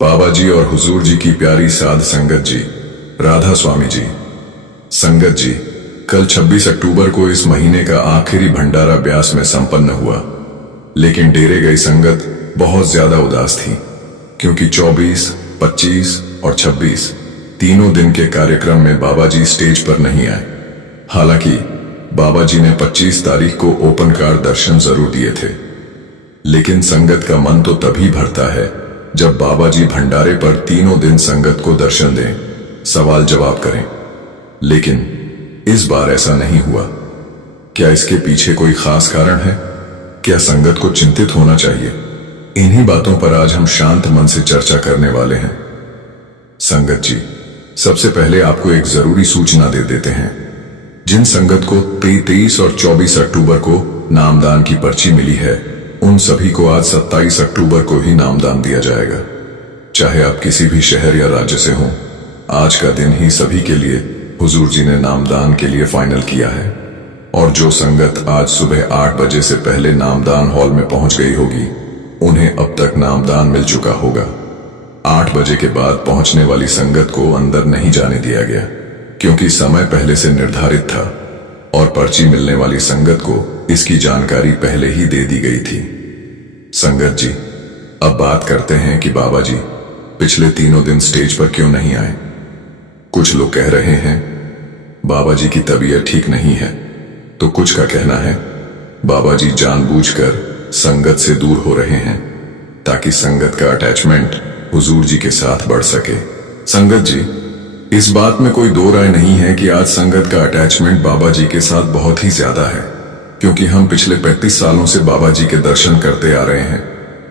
बाबा जी और हुजूर जी की प्यारी साध संगत जी, राधा स्वामी जी। संगत जी, कल 26 अक्टूबर को इस महीने का आखिरी भंडारा ब्यास में संपन्न हुआ, लेकिन डेरे गई संगत बहुत ज्यादा उदास थी, क्योंकि 24, 25 और 26 तीनों दिन के कार्यक्रम में बाबा जी स्टेज पर नहीं आए। हालांकि बाबा जी ने 25 तारीख को ओपन कार दर्शन जरूर दिए थे, लेकिन संगत का मन तो तभी भरता है जब बाबा जी भंडारे पर तीनों दिन संगत को दर्शन दें, सवाल जवाब करें। लेकिन इस बार ऐसा नहीं हुआ। क्या इसके पीछे कोई खास कारण है? क्या संगत को चिंतित होना चाहिए? इन्हीं बातों पर आज हम शांत मन से चर्चा करने वाले हैं। संगत जी, सबसे पहले आपको एक जरूरी सूचना दे देते हैं। जिन संगत को 23 और 24 अक्टूबर को नामदान की पर्ची मिली है, उन सभी को आज 27 अक्टूबर को ही नामदान दिया जाएगा। चाहे आप किसी भी शहर या राज्य से हों, आज का दिन ही सभी के लिए हुजूर जी ने नामदान के लिए फाइनल किया है। और जो संगत आज सुबह 8 बजे से पहले नामदान हॉल में पहुंच गई होगी, उन्हें अब तक नामदान मिल चुका होगा। 8 बजे के बाद पहुंचने वाली संगत को अंदर नहीं जाने दिया गया, क्योंकि समय पहले से निर्धारित था और पर्ची मिलने वाली संगत को इसकी जानकारी पहले ही दे दी गई थी। संगत जी, अब बात करते हैं कि बाबा जी पिछले तीनों दिन स्टेज पर क्यों नहीं आए। कुछ लोग कह रहे हैं बाबा जी की तबीयत ठीक नहीं है, तो कुछ का कहना है बाबा जी जानबूझकर संगत से दूर हो रहे हैं ताकि संगत का अटैचमेंट हुजूर जी के साथ बढ़ सके। संगत जी, इस बात में कोई दो राय नहीं है कि आज संगत का अटैचमेंट बाबा जी के साथ बहुत ही ज्यादा है, क्योंकि हम पिछले 35 सालों से बाबा जी के दर्शन करते आ रहे हैं,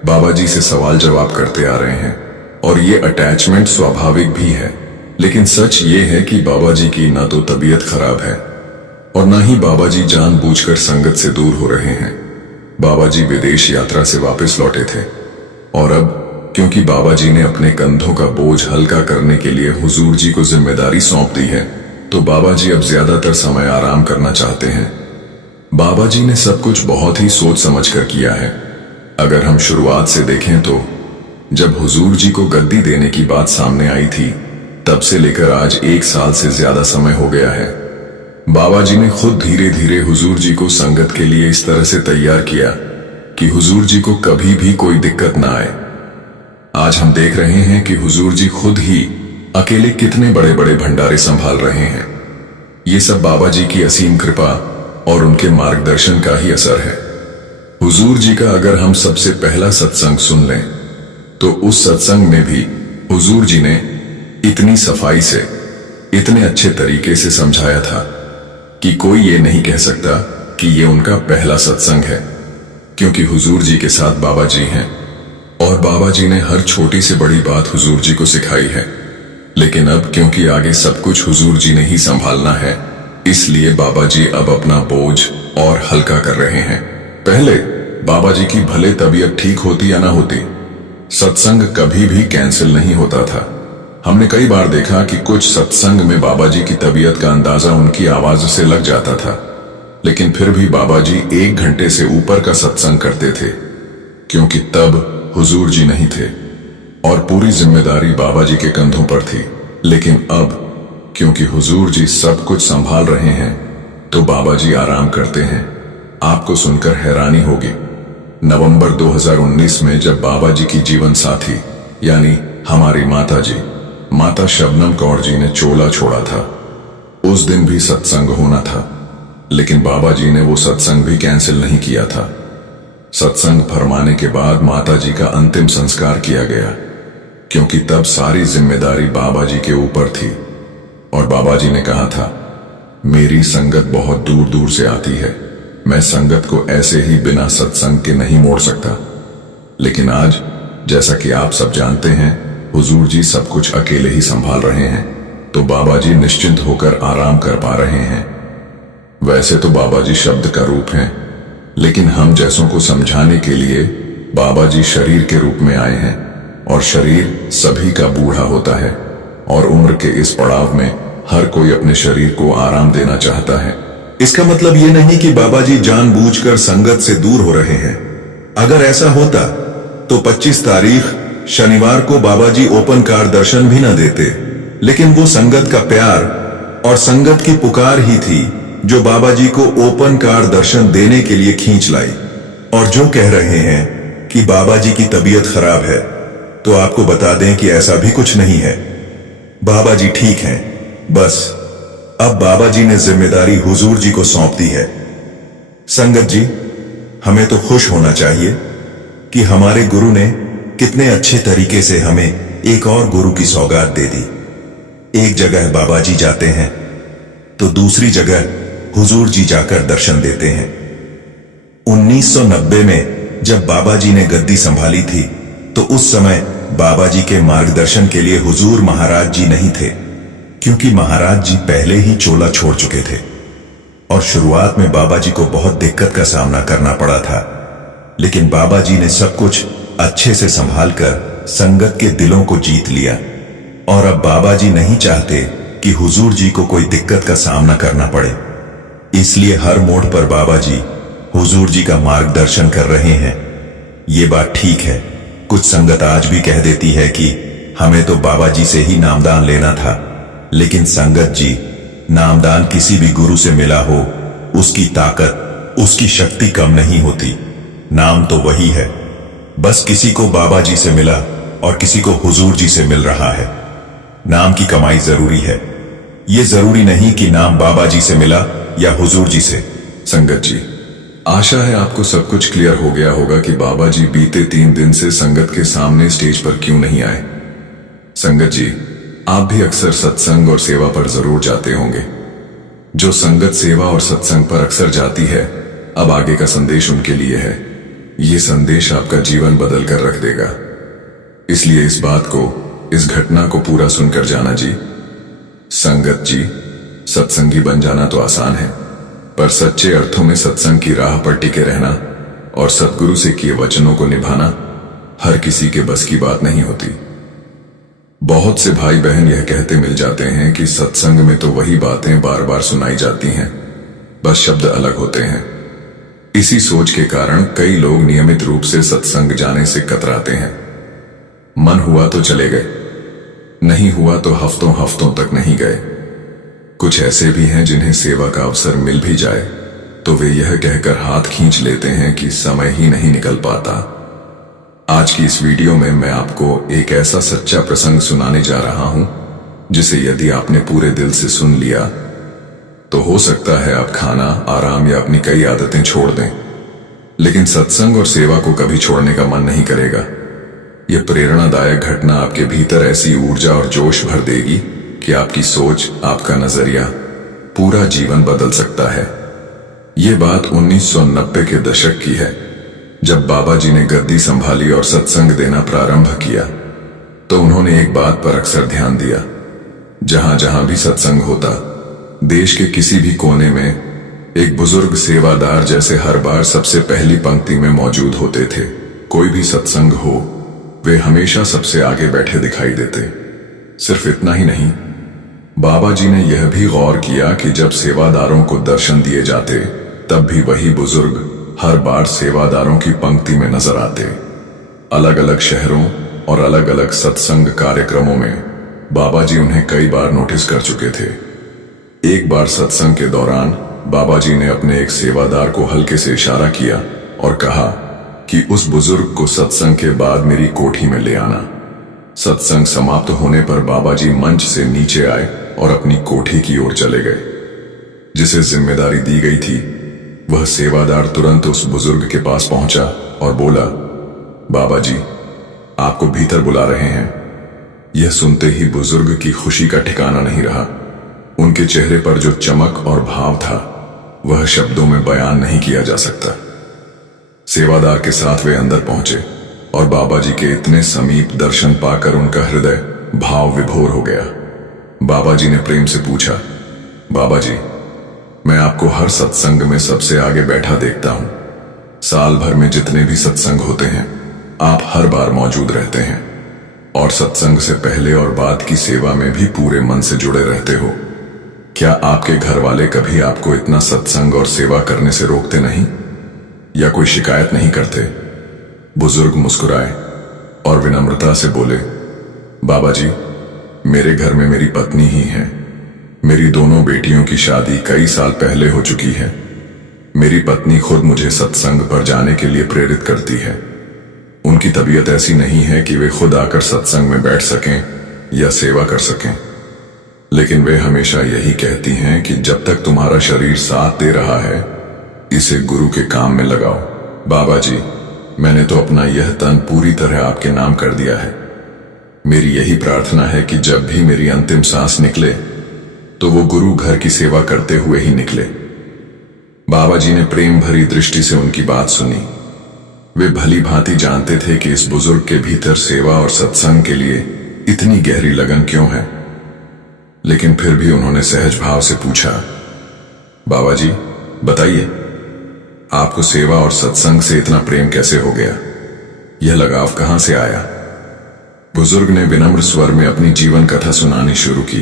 बाबा जी से सवाल जवाब करते आ रहे हैं, और ये अटैचमेंट स्वाभाविक भी है। लेकिन सच ये है कि बाबा जी की ना तो तबीयत खराब है और ना ही बाबा जी जानबूझकर संगत से दूर हो रहे हैं। बाबा जी विदेश यात्रा से वापस लौटे थे और अब क्योंकि बाबा जी ने अपने कंधों का बोझ हल्का करने के लिए हुजूर जी को जिम्मेदारी सौंप दी है, तो बाबा जी अब ज्यादातर समय आराम करना चाहते हैं। बाबा जी ने सब कुछ बहुत ही सोच समझ कर किया है। अगर हम शुरुआत से देखें तो जब हुजूर जी को गद्दी देने की बात सामने आई थी, तब से लेकर आज 1 साल से ज्यादा समय हो गया है। बाबा जी ने खुद धीरे धीरे हुजूर जी को संगत के लिए इस तरह से तैयार किया कि हुजूर जी को कभी भी कोई दिक्कत ना आए। आज हम देख रहे हैं कि हुजूर जी खुद ही अकेले कितने बड़े बड़े भंडारे संभाल रहे हैं। ये सब बाबा जी की असीम कृपा और उनके मार्गदर्शन का ही असर है। हुजूर जी का अगर हम सबसे पहला सत्संग सुन लें, तो उस सत्संग में भी हुजूर जी ने इतनी सफाई से, इतने अच्छे तरीके से समझाया था कि कोई ये नहीं कह सकता कि ये उनका पहला सत्संग है, क्योंकि हुजूर जी के साथ बाबा जी हैं और बाबा जी ने हर छोटी से बड़ी बात हुजूर जी को सिखाई है। लेकिन अब क्योंकि आगे सब कुछ हुजूर जी ने ही संभालना है, इसलिए बाबा जी अब अपना बोझ और हल्का कर रहे हैं। पहले बाबा जी की भले तबीयत ठीक होती या ना होती, सत्संग कभी भी कैंसिल नहीं होता था। हमने कई बार देखा कि कुछ सत्संग में बाबा जी की तबीयत का अंदाजा उनकी आवाज से लग जाता था, लेकिन फिर भी बाबा जी 1 घंटे से ऊपर का सत्संग करते थे, क्योंकि तब हुजूर जी नहीं थे और पूरी जिम्मेदारी बाबा जी के कंधों पर थी। लेकिन अब क्योंकि हुजूर जी सब कुछ संभाल रहे हैं, तो बाबा जी आराम करते हैं। आपको सुनकर हैरानी होगी, नवंबर 2019 में जब बाबा जी की जीवन साथी यानी हमारी माता जी, माता शबनम कौर जी ने चोला छोड़ा था, उस दिन भी सत्संग होना था, लेकिन बाबा जी ने वो सत्संग भी कैंसिल नहीं किया था। सत्संग फरमाने के बाद माता जी का अंतिम संस्कार किया गया, क्योंकि तब सारी जिम्मेदारी बाबा जी के ऊपर थी और बाबा जी ने कहा था, मेरी संगत बहुत दूर दूर से आती है, मैं संगत को ऐसे ही बिना सत्संग के नहीं मोड़ सकता। लेकिन आज जैसा कि आप सब जानते हैं, हुजूर जी सब कुछ अकेले ही संभाल रहे हैं, तो बाबा जी निश्चिंत होकर आराम कर पा रहे हैं। वैसे तो बाबा जी शब्द का रूप हैं, लेकिन हम जैसों को समझाने के लिए बाबा जी शरीर के रूप में आए हैं, और शरीर सभी का बूढ़ा होता है और उम्र के इस पड़ाव में हर कोई अपने शरीर को आराम देना चाहता है। इसका मतलब ये नहीं कि बाबा जी जानबूझकर संगत से दूर हो रहे हैं। अगर ऐसा होता तो 25 तारीख शनिवार को बाबा जी ओपन कार दर्शन भी न देते, लेकिन वो संगत का प्यार और संगत की पुकार ही थी जो बाबा जी को ओपन कार दर्शन देने के लिए खींच लाई। और जो कह रहे हैं कि बाबा जी की तबीयत खराब है, तो आपको बता दें कि ऐसा भी कुछ नहीं है। बाबा जी ठीक हैं, बस अब बाबा जी ने जिम्मेदारी हुजूर जी को सौंप दी है। संगत जी, हमें तो खुश होना चाहिए कि हमारे गुरु ने कितने अच्छे तरीके से हमें एक और गुरु की सौगात दे दी। एक जगह बाबा जी जाते हैं तो दूसरी जगह हुजूर जी जाकर दर्शन देते हैं। 1990 में जब बाबा जी ने गद्दी संभाली थी, तो उस समय बाबा जी के मार्गदर्शन के लिए हुजूर महाराज जी नहीं थे, क्योंकि महाराज जी पहले ही चोला छोड़ चुके थे और शुरुआत में बाबा जी को बहुत दिक्कत का सामना करना पड़ा था। लेकिन बाबा जी ने सब कुछ अच्छे से संभाल कर संगत के दिलों को जीत लिया और अब बाबा जी नहीं चाहते कि हुजूर जी को कोई दिक्कत का सामना करना पड़े। इसलिए हर मोड़ पर बाबा जी हुजूर जी का मार्गदर्शन कर रहे हैं। ये बात ठीक है। कुछ संगत आज भी कह देती है कि हमें तो बाबा जी से ही नामदान लेना था, लेकिन संगत जी, नामदान किसी भी गुरु से मिला हो, उसकी ताकत, उसकी शक्ति कम नहीं होती। नाम तो वही है, बस किसी को बाबा जी से मिला और किसी को हुजूर जी से मिल रहा है। नाम की कमाई जरूरी है, ये जरूरी नहीं कि नाम बाबा जी से मिला या हुजूर जी से। संगत जी, आशा है आपको सब कुछ क्लियर हो गया होगा कि बाबा जी बीते 3 दिन से संगत के सामने स्टेज पर क्यों नहीं आए। संगत जी, आप भी अक्सर सत्संग और सेवा पर जरूर जाते होंगे। जो संगत सेवा और सत्संग पर अक्सर जाती है, अब आगे का संदेश उनके लिए है। ये संदेश आपका जीवन बदल कर रख देगा। इसलिए इस बात को, इस घटना को पूरा सुनकर जाना जी। संगत जी, सत्संगी बन जाना तो आसान है, पर सच्चे अर्थों में सत्संग की राह पर टिके रहना और सतगुरु से किए वचनों को निभाना हर किसी के बस की बात नहीं होती। बहुत से भाई बहन यह कहते मिल जाते हैं कि सत्संग में तो वही बातें बार बार सुनाई जाती हैं, बस शब्द अलग होते हैं। इसी सोच के कारण कई लोग नियमित रूप से सत्संग जाने से कतराते हैं। मन हुआ तो चले गए, नहीं हुआ तो हफ्तों हफ्तों तक नहीं गए। कुछ ऐसे भी हैं जिन्हें सेवा का अवसर मिल भी जाए तो वे यह कहकर हाथ खींच लेते हैं कि समय ही नहीं निकल पाता। आज की इस वीडियो में मैं आपको एक ऐसा सच्चा प्रसंग सुनाने जा रहा हूं जिसे यदि आपने पूरे दिल से सुन लिया तो हो सकता है आप खाना, आराम या अपनी कई आदतें छोड़ दें, लेकिन सत्संग और सेवा को कभी छोड़ने का मन नहीं करेगा। यह प्रेरणादायक घटना आपके भीतर ऐसी ऊर्जा और जोश भर देगी कि आपकी सोच, आपका नजरिया, पूरा जीवन बदल सकता है। ये बात 1990 के दशक की है, जब बाबा जी ने गद्दी संभाली और सत्संग देना प्रारंभ किया। तो उन्होंने एक बात पर अक्सर ध्यान दिया। जहां जहां भी सत्संग होता, देश के किसी भी कोने में एक बुजुर्ग सेवादार जैसे हर बार सबसे पहली पंक्ति में मौजूद होते थे। कोई भी सत्संग हो, वे हमेशा सबसे आगे बैठे दिखाई देते। सिर्फ इतना ही नहीं, बाबा जी ने यह भी गौर किया कि जब सेवादारों को दर्शन दिए जाते, तब भी वही बुजुर्ग हर बार सेवादारों की पंक्ति में नजर आते। अलग अलग शहरों और अलग अलग सत्संग कार्यक्रमों में बाबा जी उन्हें कई बार नोटिस कर चुके थे। एक बार सत्संग के दौरान बाबा जी ने अपने एक सेवादार को हल्के से इशारा किया और कहा कि उस बुजुर्ग को सत्संग के बाद मेरी कोठी में ले आना। सत्संग समाप्त होने पर बाबा जी मंच से नीचे आए और अपनी कोठी की ओर चले गए। जिसे जिम्मेदारी दी गई थी, वह सेवादार तुरंत उस बुजुर्ग के पास पहुंचा और बोला, बाबा जी आपको भीतर बुला रहे हैं। यह सुनते ही बुजुर्ग की खुशी का ठिकाना नहीं रहा। उनके चेहरे पर जो चमक और भाव था, वह शब्दों में बयान नहीं किया जा सकता। सेवादार के साथ वे अंदर पहुंचे और बाबा जी के इतने समीप दर्शन पाकर उनका हृदय भाव विभोर हो गया। बाबा जी ने प्रेम से पूछा, बाबा जी मैं आपको हर सत्संग में सबसे आगे बैठा देखता हूं। साल भर में जितने भी सत्संग होते हैं, आप हर बार मौजूद रहते हैं और सत्संग से पहले और बाद की सेवा में भी पूरे मन से जुड़े रहते हो। क्या आपके घर वाले कभी आपको इतना सत्संग और सेवा करने से रोकते नहीं या कोई शिकायत नहीं करते? बुजुर्ग मुस्कुराए और विनम्रता से बोले, बाबा जी, मेरे घर में मेरी पत्नी ही है। मेरी दोनों बेटियों की शादी कई साल पहले हो चुकी है। मेरी पत्नी खुद मुझे सत्संग पर जाने के लिए प्रेरित करती है। उनकी तबीयत ऐसी नहीं है कि वे खुद आकर सत्संग में बैठ सकें या सेवा कर सकें, लेकिन वे हमेशा यही कहती हैं कि जब तक तुम्हारा शरीर साथ दे रहा है, इसे गुरु के काम में लगाओ। बाबा जी, मैंने तो अपना यह तन पूरी तरह आपके नाम कर दिया है। मेरी यही प्रार्थना है कि जब भी मेरी अंतिम सांस निकले तो वो गुरु घर की सेवा करते हुए ही निकले। बाबा जी ने प्रेम भरी दृष्टि से उनकी बात सुनी। वे भली भांति जानते थे कि इस बुजुर्ग के भीतर सेवा और सत्संग के लिए इतनी गहरी लगन क्यों है, लेकिन फिर भी उन्होंने सहज भाव से पूछा, बाबा जी बताइए, आपको सेवा और सत्संग से इतना प्रेम कैसे हो गया? यह लगाव कहां से आया? बुजुर्ग ने विनम्र स्वर में अपनी जीवन कथा सुनानी शुरू की।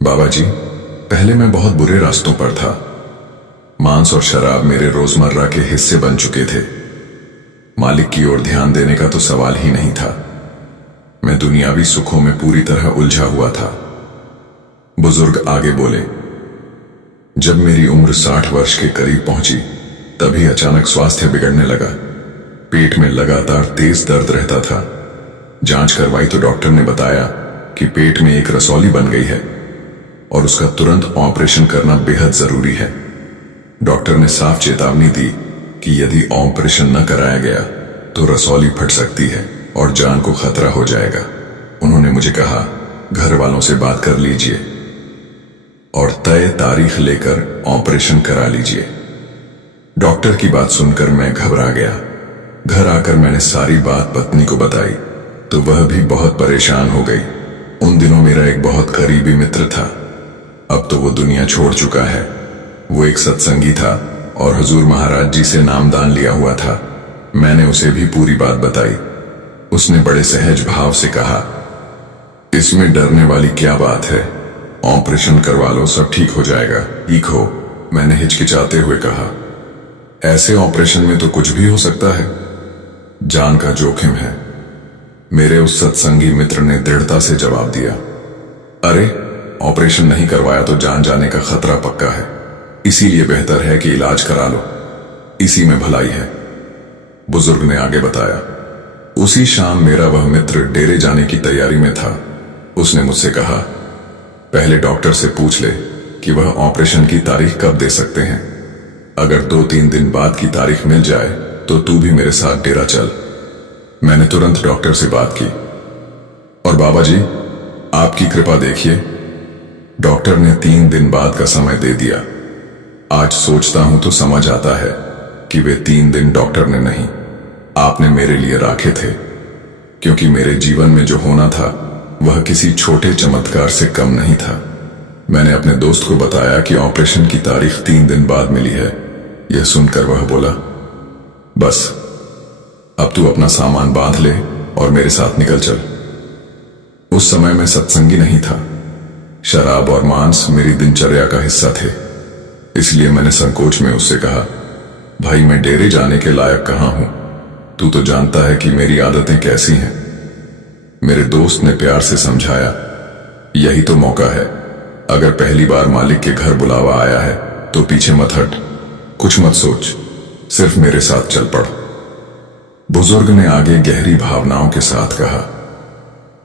बाबा जी, पहले मैं बहुत बुरे रास्तों पर था। मांस और शराब मेरे रोजमर्रा के हिस्से बन चुके थे। मालिक की ओर ध्यान देने का तो सवाल ही नहीं था। मैं दुनियावी सुखों में पूरी तरह उलझा हुआ था। बुजुर्ग आगे बोले, जब मेरी उम्र 60 वर्ष के करीब पहुंची, तभी अचानक स्वास्थ्य बिगड़ने लगा। पेट में लगातार तेज दर्द रहता था। जांच करवाई तो डॉक्टर ने बताया कि पेट में एक रसौली बन गई है और उसका तुरंत ऑपरेशन करना बेहद जरूरी है। डॉक्टर ने साफ चेतावनी दी कि यदि ऑपरेशन न कराया गया तो रसौली फट सकती है और जान को खतरा हो जाएगा। उन्होंने मुझे कहा, घर वालों से बात कर लीजिए और तय तारीख लेकर ऑपरेशन करा लीजिए। डॉक्टर की बात सुनकर मैं घबरा गया। घर आकर मैंने सारी बात पत्नी को बताई तो वह भी बहुत परेशान हो गई। उन दिनों मेरा एक बहुत करीबी मित्र था। अब तो वो दुनिया छोड़ चुका है। वो एक सत्संगी था और हुजूर महाराज जी से नामदान लिया हुआ था। मैंने उसे भी पूरी बात बताई। उसने बड़े सहज भाव से कहा, इसमें डरने वाली क्या बात है, ऑपरेशन करवा लो, सब ठीक हो जाएगा। ठीक हो? मैंने हिचकिचाते हुए कहा, ऐसे ऑपरेशन में तो कुछ भी हो सकता है, जान का जोखिम है। मेरे उस सत्संगी मित्र ने दृढ़ता से जवाब दिया, अरे ऑपरेशन नहीं करवाया तो जान जाने का खतरा पक्का है, इसीलिए बेहतर है कि इलाज करा लो, इसी में भलाई है। बुजुर्ग ने आगे बताया, उसी शाम मेरा वह मित्र डेरे जाने की तैयारी में था। उसने मुझसे कहा, पहले डॉक्टर से पूछ ले कि वह ऑपरेशन की तारीख कब दे सकते हैं। अगर 2-3 दिन बाद की तारीख मिल जाए तो तू भी मेरे साथ डेरा चल। मैंने तुरंत डॉक्टर से बात की और बाबा जी, आपकी कृपा देखिए, डॉक्टर ने 3 दिन बाद का समय दे दिया। आज सोचता हूं तो समझ आता है कि वे 3 दिन डॉक्टर ने नहीं, आपने मेरे लिए राखे थे, क्योंकि मेरे जीवन में जो होना था वह किसी छोटे चमत्कार से कम नहीं था। मैंने अपने दोस्त को बताया कि ऑपरेशन की तारीख 3 दिन बाद मिली है। यह सुनकर वह बोला, बस अब तू अपना सामान बांध ले और मेरे साथ निकल चल। उस समय मैं सत्संगी नहीं था। शराब और मांस मेरी दिनचर्या का हिस्सा थे। इसलिए मैंने संकोच में उससे कहा, भाई मैं डेरे जाने के लायक कहां हूं, तू तो जानता है कि मेरी आदतें कैसी हैं। मेरे दोस्त ने प्यार से समझाया, यही तो मौका है। अगर पहली बार मालिक के घर बुलावा आया है तो पीछे मत हट, कुछ मत सोच, सिर्फ मेरे साथ चल पड़। बुजुर्ग ने आगे गहरी भावनाओं के साथ कहा।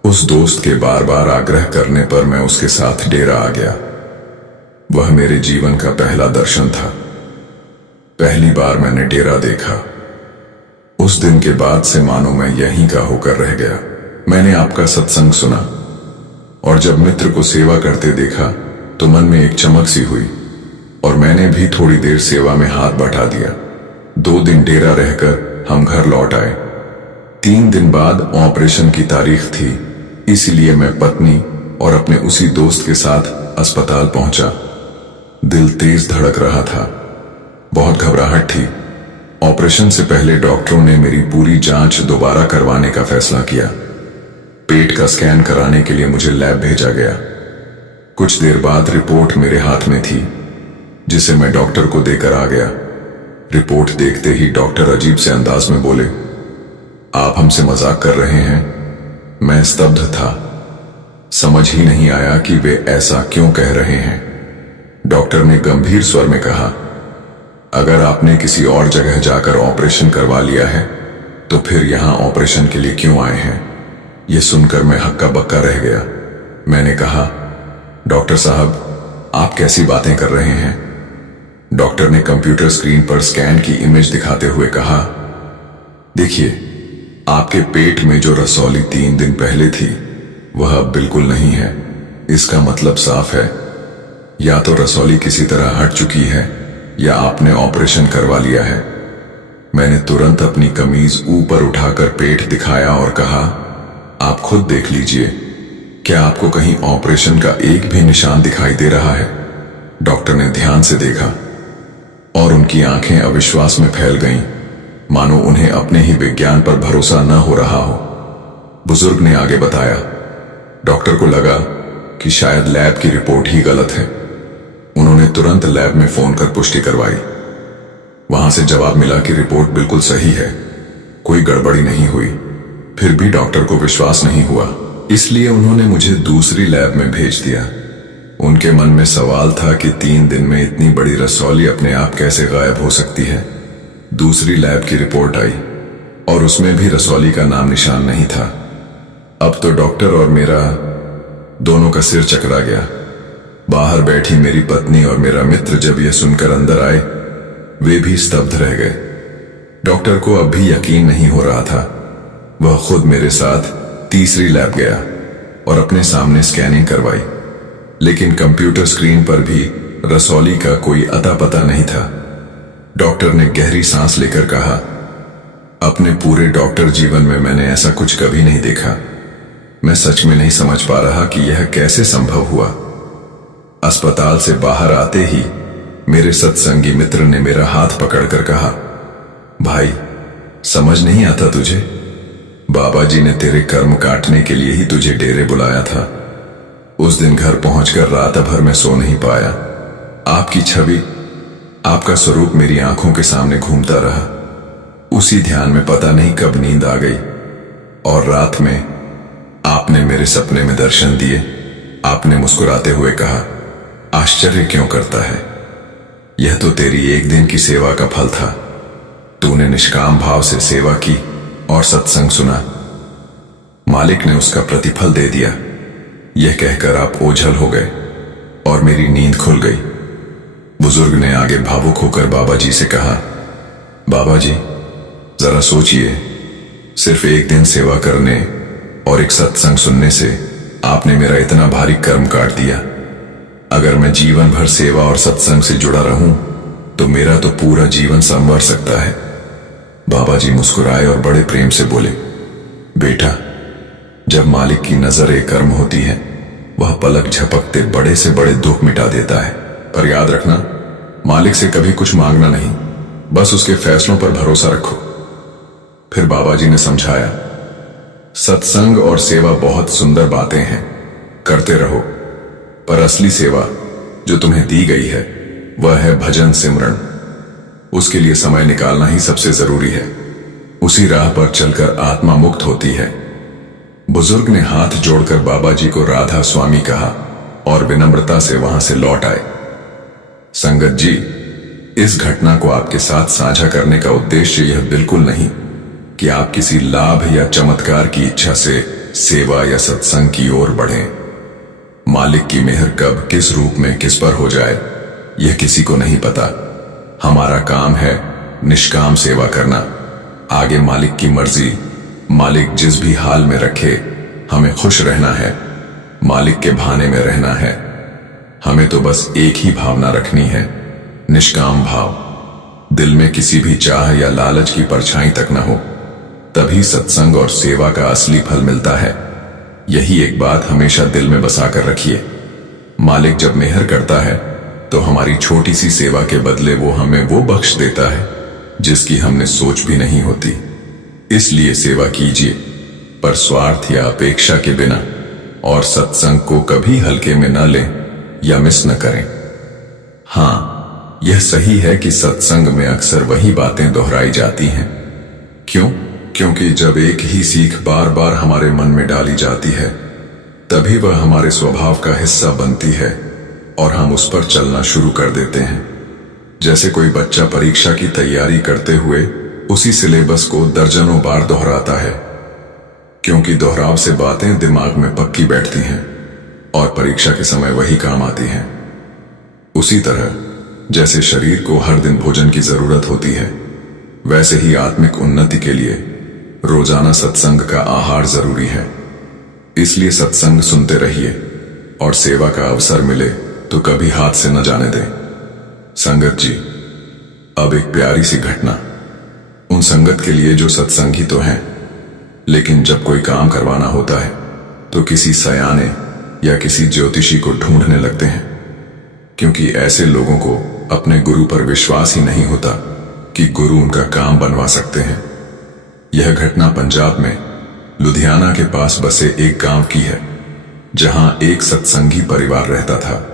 उस दोस्त के बार बार आग्रह करने पर मैं उसके साथ डेरा आ गया। वह मेरे जीवन का पहला दर्शन था। पहली बार मैंने डेरा देखा। उस दिन के बाद से मानो मैं यहीं का होकर रह गया। मैंने आपका सत्संग सुना और जब मित्र को सेवा करते देखा तो मन में एक चमक सी हुई और मैंने भी थोड़ी देर सेवा में हाथ बटा दिया। 2 दिन डेरा रहकर हम घर लौट आए। 3 दिन बाद ऑपरेशन की तारीख थी, इसलिए मैं पत्नी और अपने उसी दोस्त के साथ अस्पताल पहुंचा। दिल तेज धड़क रहा था, बहुत घबराहट थी। ऑपरेशन से पहले डॉक्टरों ने मेरी पूरी जांच दोबारा करवाने का फैसला किया। पेट का स्कैन कराने के लिए मुझे लैब भेजा गया। कुछ देर बाद रिपोर्ट मेरे हाथ में थी, जिसे मैं डॉक्टर को देकर आ गया। रिपोर्ट देखते ही डॉक्टर अजीब से अंदाज में बोले, आप हमसे मजाक कर रहे हैं? मैं स्तब्ध था। समझ ही नहीं आया कि वे ऐसा क्यों कह रहे हैं। डॉक्टर ने गंभीर स्वर में कहा, अगर आपने किसी और जगह जाकर ऑपरेशन करवा लिया है तो फिर यहां ऑपरेशन के लिए क्यों आए हैं? यह सुनकर मैं हक्का बक्का रह गया। मैंने कहा, डॉक्टर साहब, आप कैसी बातें कर रहे हैं? डॉक्टर ने कंप्यूटर स्क्रीन पर स्कैन की इमेज दिखाते हुए कहा, देखिए, आपके पेट में जो रसौली 3 दिन पहले थी वह अब बिल्कुल नहीं है। इसका मतलब साफ है, या तो रसौली किसी तरह हट चुकी है या आपने ऑपरेशन करवा लिया है। मैंने तुरंत अपनी कमीज ऊपर उठाकर पेट दिखाया और कहा, आप खुद देख लीजिए, क्या आपको कहीं ऑपरेशन का एक भी निशान दिखाई दे रहा है? डॉक्टर ने ध्यान से देखा और उनकी आंखें अविश्वास में फैल गईं, मानो उन्हें अपने ही विज्ञान पर भरोसा न हो रहा हो। बुजुर्ग ने आगे बताया, डॉक्टर को लगा कि शायद लैब की रिपोर्ट ही गलत है। उन्होंने तुरंत लैब में फोन कर पुष्टि करवाई। वहां से जवाब मिला कि रिपोर्ट बिल्कुल सही है, कोई गड़बड़ी नहीं हुई। फिर भी डॉक्टर को विश्वास नहीं हुआ, इसलिए उन्होंने मुझे दूसरी लैब में भेज दिया। उनके मन में सवाल था कि 3 दिन में इतनी बड़ी रसौली अपने आप कैसे गायब हो सकती है। दूसरी लैब की रिपोर्ट आई और उसमें भी रसौली का नाम निशान नहीं था। अब तो डॉक्टर और मेरा दोनों का सिर चकरा गया। बाहर बैठी मेरी पत्नी और मेरा मित्र जब यह सुनकर अंदर आए, वे भी स्तब्ध रह गए। डॉक्टर को अब भी यकीन नहीं हो रहा था। वह खुद मेरे साथ तीसरी लैब गया और अपने सामने स्कैनिंग करवाई, लेकिन कंप्यूटर स्क्रीन पर भी रसौली का कोई अता पता नहीं था। डॉक्टर ने गहरी सांस लेकर कहा, अपने पूरे डॉक्टर जीवन में मैंने ऐसा कुछ कभी नहीं देखा। मैं सच में नहीं समझ पा रहा कि यह कैसे संभव हुआ। अस्पताल से बाहर आते ही मेरे सत्संगी मित्र ने मेरा हाथ पकड़कर कहा, भाई, समझ नहीं आता तुझे? बाबा जी ने तेरे कर्म काटने के लिए ही तुझे डेरे बुलाया था। उस दिन घर पहुंचकर रात भर मैं सो नहीं पाया। आपकी छवि, आपका स्वरूप मेरी आंखों के सामने घूमता रहा। उसी ध्यान में पता नहीं कब नींद आ गई और रात में आपने मेरे सपने में दर्शन दिए। आपने मुस्कुराते हुए कहा, आश्चर्य क्यों करता है, यह तो तेरी एक दिन की सेवा का फल था। तूने निष्काम भाव से सेवा की और सत्संग सुना, मालिक ने उसका प्रतिफल दे दिया। यह कहकर आप ओझल हो गए और मेरी नींद खुल गई। बुजुर्ग ने आगे भावुक होकर बाबा जी से कहा, बाबा जी, जरा सोचिए, सिर्फ एक दिन सेवा करने और एक सत्संग सुनने से आपने मेरा इतना भारी कर्म काट दिया। अगर मैं जीवन भर सेवा और सत्संग से जुड़ा रहूं तो मेरा तो पूरा जीवन संवर सकता है। बाबा जी मुस्कुराए और बड़े प्रेम से बोले, बेटा, जब मालिक की नजर एक कर्म होती है, वह पलक झपकते बड़े से बड़े दुख मिटा देता है। पर याद रखना, मालिक से कभी कुछ मांगना नहीं, बस उसके फैसलों पर भरोसा रखो। फिर बाबा जी ने समझाया, सत्संग और सेवा बहुत सुंदर बातें हैं, करते रहो, पर असली सेवा जो तुम्हें दी गई है वह है भजन सिमरन। उसके लिए समय निकालना ही सबसे जरूरी है। उसी राह पर चलकर आत्मा मुक्त होती है। बुजुर्ग ने हाथ जोड़कर बाबा जी को राधा स्वामी कहा और विनम्रता से वहां से लौट आए। संगत जी, इस घटना को आपके साथ साझा करने का उद्देश्य यह बिल्कुल नहीं कि आप किसी लाभ या चमत्कार की इच्छा से सेवा या सत्संग की ओर बढ़ें। मालिक की मेहर कब किस रूप में किस पर हो जाए यह किसी को नहीं पता। हमारा काम है निष्काम सेवा करना। आगे मालिक की मर्जी, मालिक जिस भी हाल में रखे, हमें खुश रहना है, मालिक के भाने में रहना है। हमें तो बस एक ही भावना रखनी है, निष्काम भाव। दिल में किसी भी चाह या लालच की परछाई तक न हो, तभी सत्संग और सेवा का असली फल मिलता है। यही एक बात हमेशा दिल में बसाकर रखिए। मालिक जब मेहर करता है तो हमारी छोटी सी सेवा के बदले वो हमें वो बख्श देता है जिसकी हमने सोच भी नहीं होती। इसलिए सेवा कीजिए, पर स्वार्थ या अपेक्षा के बिना, और सत्संग को कभी हल्के में न लें या मिस न करें। हां, यह सही है कि सत्संग में अक्सर वही बातें दोहराई जाती हैं। क्यों? क्योंकि जब एक ही सीख बार बार हमारे मन में डाली जाती है तभी वह हमारे स्वभाव का हिस्सा बनती है और हम उस पर चलना शुरू कर देते हैं। जैसे कोई बच्चा परीक्षा की तैयारी करते हुए उसी सिलेबस को दर्जनों बार दोहराता है, क्योंकि दोहराव से बातें दिमाग में पक्की बैठती हैं और परीक्षा के समय वही काम आती हैं। उसी तरह जैसे शरीर को हर दिन भोजन की जरूरत होती है, वैसे ही आत्मिक उन्नति के लिए रोजाना सत्संग का आहार जरूरी है। इसलिए सत्संग सुनते रहिए और सेवा का अवसर मिले तो कभी हाथ से न जाने दें। संगत जी, अब एक प्यारी सी घटना उन संगत के लिए जो सत्संगी तो हैं, लेकिन जब कोई काम करवाना होता है तो किसी सयाने या किसी ज्योतिषी को ढूंढने लगते हैं, क्योंकि ऐसे लोगों को अपने गुरु पर विश्वास ही नहीं होता कि गुरु उनका काम बनवा सकते हैं। यह घटना पंजाब में लुधियाना के पास बसे एक गांव की है, जहां एक सत्संगी परिवार रहता था।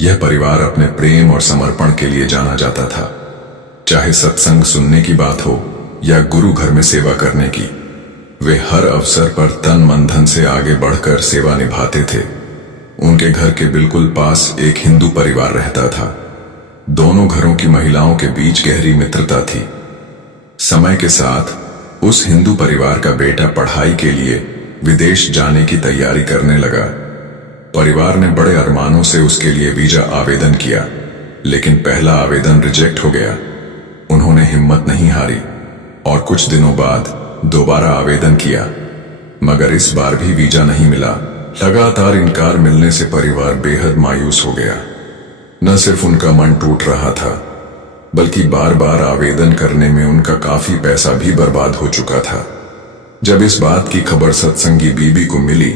यह परिवार अपने प्रेम और समर्पण के लिए जाना जाता था। चाहे सत्संग सुनने की बात हो या गुरु घर में सेवा करने की, वे हर अवसर पर तन मन धन से आगे बढ़कर सेवा निभाते थे। उनके घर के बिल्कुल पास एक हिंदू परिवार रहता था। दोनों घरों की महिलाओं के बीच गहरी मित्रता थी। समय के साथ उस हिंदू परिवार का बेटा पढ़ाई के लिए विदेश जाने की तैयारी करने लगा। परिवार ने बड़े अरमानों से उसके लिए वीजा आवेदन किया, लेकिन पहला आवेदन रिजेक्ट हो गया। उन्होंने हिम्मत नहीं हारी और कुछ दिनों बाद दोबारा आवेदन किया, मगर इस बार भी वीजा नहीं मिला। लगातार इनकार मिलने से परिवार बेहद मायूस हो गया। न सिर्फ उनका मन टूट रहा था, बल्कि बार बार आवेदन करने में उनका काफी पैसा भी बर्बाद हो चुका था। जब इस बात की खबर सत्संगी बीबी को मिली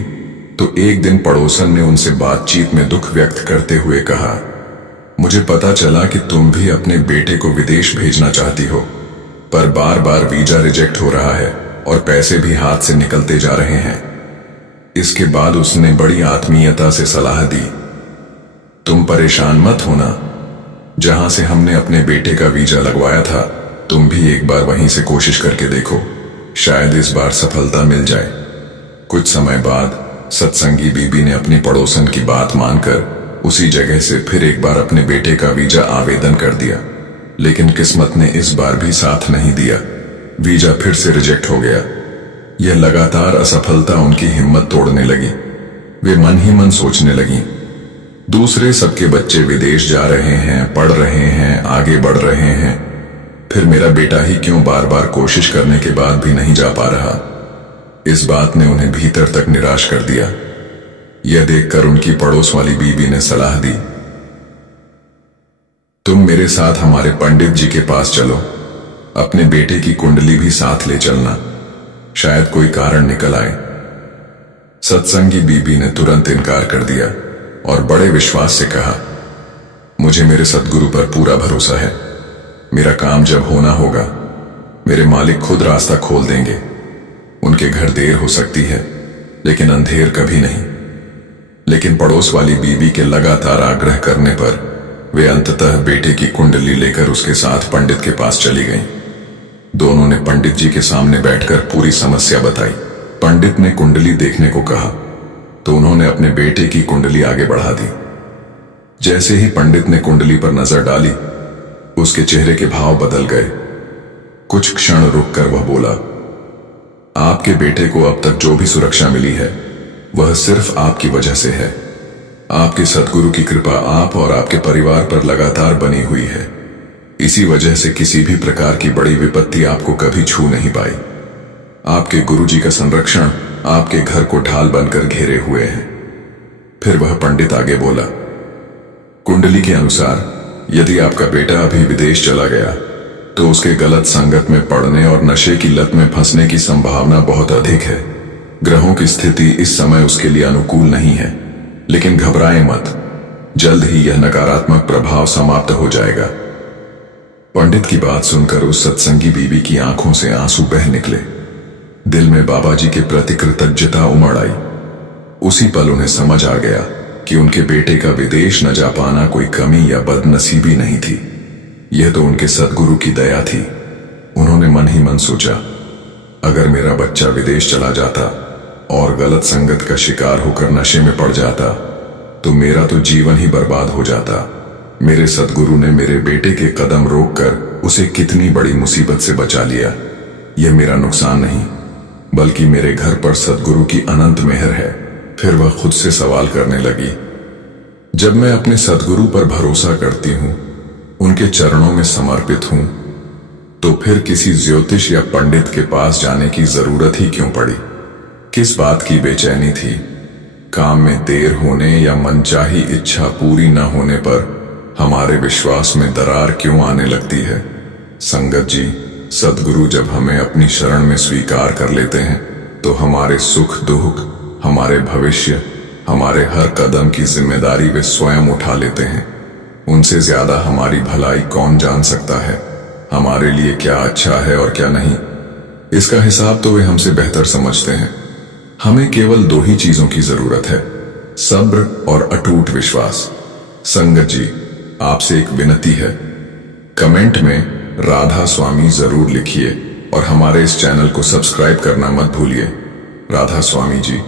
तो एक दिन पड़ोसन ने उनसे बातचीत में दुख व्यक्त करते हुए कहा, मुझे पता चला कि तुम भी अपने बेटे को विदेश भेजना चाहती हो, पर बार बार वीजा रिजेक्ट हो रहा है और पैसे भी हाथ से निकलते जा रहे हैं। इसके बाद उसने बड़ी आत्मीयता से सलाह दी, तुम परेशान मत होना, जहां से हमने अपने बेटे का वीजा लगवाया था तुम भी एक बार वहीं से कोशिश करके देखो, शायद इस बार सफलता मिल जाए। कुछ समय बाद सत्संगी बीबी ने अपनी पड़ोसन की बात मानकर उसी जगह से फिर एक बार अपने बेटे का वीजा आवेदन कर दिया, लेकिन किस्मत ने इस बार भी साथ नहीं दिया। वीजा फिर से रिजेक्ट हो गया। यह लगातार असफलता उनकी हिम्मत तोड़ने लगी। वे मन ही मन सोचने लगी, दूसरे सबके बच्चे विदेश जा रहे हैं, पढ़ रहे हैं, आगे बढ़ रहे हैं, फिर मेरा बेटा ही क्यों बार बार कोशिश करने के बाद भी नहीं जा पा रहा। इस बात ने उन्हें भीतर तक निराश कर दिया। यह देखकर उनकी पड़ोस वाली बीबी ने सलाह दी, तुम मेरे साथ हमारे पंडित जी के पास चलो, अपने बेटे की कुंडली भी साथ ले चलना, शायद कोई कारण निकल आए। सत्संगी बीबी ने तुरंत इनकार कर दिया और बड़े विश्वास से कहा, मुझे मेरे सद्गुरु पर पूरा भरोसा है। मेरा काम जब होना होगा मेरे मालिक खुद रास्ता खोल देंगे। उनके घर देर हो सकती है, लेकिन अंधेर कभी नहीं। लेकिन पड़ोस वाली बीबी के लगातार आग्रह करने पर वे अंततः बेटे की कुंडली लेकर उसके साथ पंडित के पास चली गईं। दोनों ने पंडित जी के सामने बैठकर पूरी समस्या बताई। पंडित ने कुंडली देखने को कहा तो उन्होंने अपने बेटे की कुंडली आगे बढ़ा दी। जैसे ही पंडित ने कुंडली पर नजर डाली, उसके चेहरे के भाव बदल गए। कुछ क्षण रुककर वह बोला, आपके बेटे को अब तक जो भी सुरक्षा मिली है वह सिर्फ आपकी वजह से है। आपके सद्गुरु की कृपा आप और आपके परिवार पर लगातार बनी हुई है। इसी वजह से किसी भी प्रकार की बड़ी विपत्ति आपको कभी छू नहीं पाई। आपके गुरुजी का संरक्षण आपके घर को ढाल बनकर घेरे हुए है। फिर वह पंडित आगे बोला, कुंडली के अनुसार यदि आपका बेटा अभी विदेश चला गया तो उसके गलत संगत में पड़ने और नशे की लत में फंसने की संभावना बहुत अधिक है। ग्रहों की स्थिति इस समय उसके लिए अनुकूल नहीं है, लेकिन घबराएं मत, जल्द ही यह नकारात्मक प्रभाव समाप्त हो जाएगा। पंडित की बात सुनकर उस सत्संगी बीबी की आंखों से आंसू बह निकले। दिल में बाबा जी के प्रति कृतज्ञता उमड़ आई। उसी पल उन्हें समझ आ गया कि उनके बेटे का विदेश न जा पाना कोई कमी या बदनसीबी नहीं थी, यह तो उनके सद्गुरु की दया थी। उन्होंने मन ही मन सोचा, अगर मेरा बच्चा विदेश चला जाता और गलत संगत का शिकार होकर नशे में पड़ जाता तो मेरा तो जीवन ही बर्बाद हो जाता। मेरे सद्गुरु ने मेरे बेटे के कदम रोककर उसे कितनी बड़ी मुसीबत से बचा लिया। यह मेरा नुकसान नहीं बल्कि मेरे घर पर सद्गुरु की अनंत मेहर है। फिर वह खुद से सवाल करने लगी, जब मैं अपने सद्गुरु पर भरोसा करती हूं, उनके चरणों में समर्पित हूं, तो फिर किसी ज्योतिष या पंडित के पास जाने की जरूरत ही क्यों पड़ी? किस बात की बेचैनी थी? काम में देर होने या मनचाही इच्छा पूरी न होने पर हमारे विश्वास में दरार क्यों आने लगती है? संगत जी, सद्गुरु जब हमें अपनी शरण में स्वीकार कर लेते हैं तो हमारे सुख दुख, हमारे भविष्य, हमारे हर कदम की जिम्मेदारी वे स्वयं उठा लेते हैं। उनसे ज्यादा हमारी भलाई कौन जान सकता है? हमारे लिए क्या अच्छा है और क्या नहीं, इसका हिसाब तो वे हमसे बेहतर समझते हैं। हमें केवल दो ही चीजों की जरूरत है, सब्र और अटूट विश्वास। संगत जी, आपसे एक विनती है, कमेंट में राधा स्वामी जरूर लिखिए और हमारे इस चैनल को सब्सक्राइब करना मत भूलिए। राधा स्वामी जी।